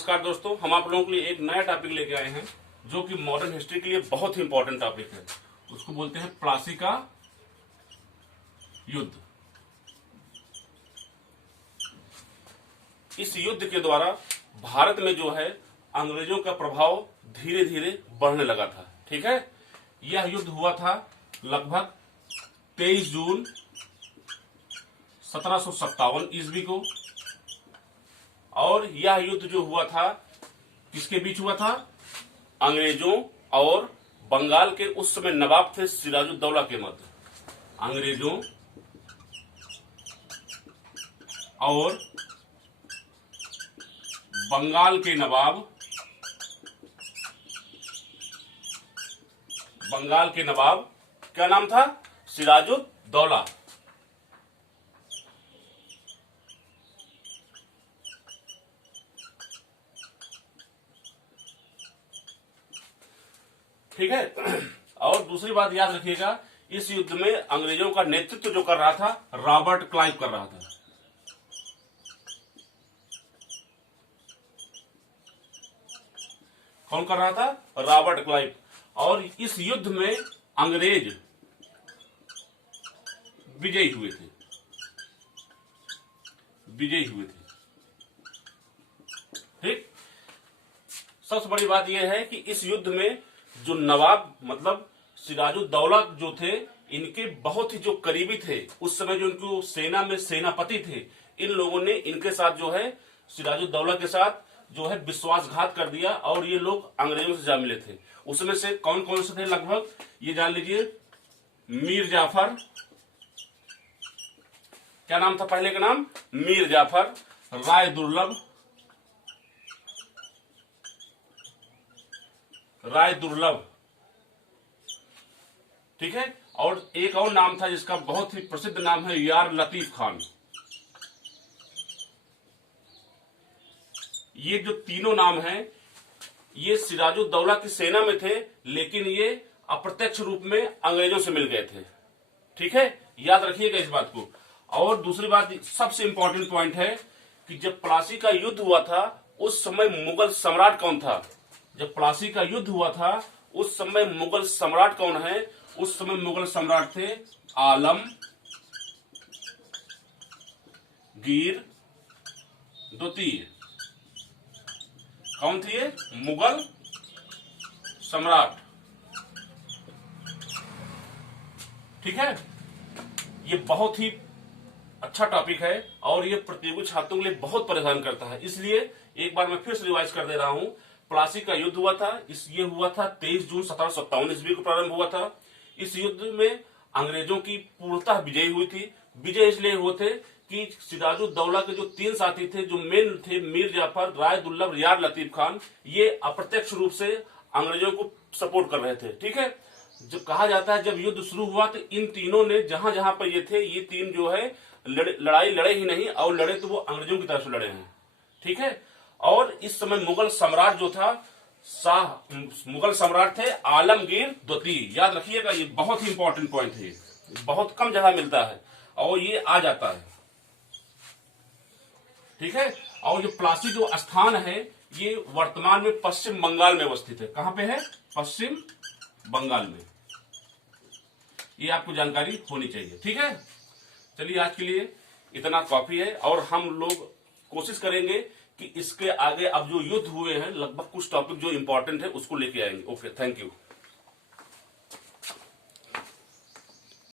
नमस्कार दोस्तों, हम आप लोगों के लिए एक नया टॉपिक लेके आए हैं जो कि मॉडर्न हिस्ट्री के लिए बहुत ही इंपॉर्टेंट टॉपिक है। उसको बोलते हैं प्लासी का युद्ध। इस युद्ध के द्वारा भारत में जो है अंग्रेजों का प्रभाव धीरे धीरे बढ़ने लगा था। ठीक है, यह युद्ध हुआ था लगभग 23 जून 1757 ईस्वी को। और यह युद्ध जो हुआ था किसके बीच हुआ था? अंग्रेजों और बंगाल के उस समय नवाब थे सिराजुद्दौला के मध्य। अंग्रेजों और बंगाल के नवाब, क्या नाम था? सिराजुद्दौला। ठीक है। और दूसरी बात याद रखिएगा, इस युद्ध में अंग्रेजों का नेतृत्व जो कर रहा था रॉबर्ट क्लाइव कर रहा था। कौन कर रहा था? Robert Clive. और इस युद्ध में अंग्रेज विजयी हुए थे। ठीक। सबसे बड़ी बात यह है कि इस युद्ध में जो नवाब मतलब सिराजुद्दौला जो थे, इनके बहुत ही जो करीबी थे उस समय, जो इनको सेना में सेनापति थे, इन लोगों ने इनके साथ जो है सिराजुद्दौला के साथ जो है विश्वासघात कर दिया और ये लोग अंग्रेजों से जा मिले थे। उसमें से कौन कौन से थे लगभग ये जान लीजिए। मीर जाफर, क्या नाम था पहले का नाम? मीर जाफर। राय दुर्लभ। ठीक है। और एक और नाम था जिसका बहुत ही प्रसिद्ध नाम है यार लतीफ खान। ये जो तीनों नाम हैं ये सिराजुद्दौला की सेना में थे, लेकिन ये अप्रत्यक्ष रूप में अंग्रेजों से मिल गए थे। ठीक है, याद रखिएगा इस बात को। और दूसरी बात सबसे इंपॉर्टेंट पॉइंट है कि जब प्लासी का युद्ध हुआ था उस समय मुगल सम्राट कौन था? जब प्लासी का युद्ध हुआ था उस समय मुगल सम्राट कौन है? उस समय मुगल सम्राट थे आलमगीर द्वितीय। कौन थे ये? मुगल सम्राट। ठीक है, ये बहुत ही अच्छा टॉपिक है और ये प्रतियोगी छात्रों के लिए बहुत परेशान करता है। इसलिए एक बार मैं फिर से रिवाइज कर दे रहा हूं। प्लासी का युद्ध हुआ था, ये हुआ था 23 जून 1757 ईस्वी को प्रारंभ हुआ था। इस युद्ध में अंग्रेजों की पूर्णतः विजय हुई थी। विजय इसलिए हुए थे कि सिराजुद्दौला के जो तीन साथी थे, जो मेन थे, मीर जाफर, राय दुर्लभ, यार लतीफ खान, ये अप्रत्यक्ष रूप से अंग्रेजों को सपोर्ट कर रहे थे। ठीक है, जो कहा जाता है जब युद्ध शुरू हुआ तो इन तीनों ने जहां जहां पर ये थे, ये तीन जो है लड़ाई लड़े ही नहीं, और लड़े तो वो अंग्रेजों की तरफ से लड़े हैं। ठीक है। और इस समय मुगल सम्राट जो था मुगल सम्राट थे आलमगीर द्वितीय। याद रखिएगा, ये बहुत ही इंपॉर्टेंट पॉइंट है, बहुत कम जगह मिलता है और ये आ जाता है। ठीक है। और जो प्लासी जो स्थान है ये वर्तमान में पश्चिम बंगाल में अवस्थित है। कहां पे है? पश्चिम बंगाल में। ये आपको जानकारी होनी चाहिए। ठीक है, चलिए आज के लिए इतना काफी है और हम लोग कोशिश करेंगे कि इसके आगे अब जो युद्ध हुए हैं लगभग कुछ टॉपिक जो इंपॉर्टेंट है उसको लेके आएंगे। Okay, thank you.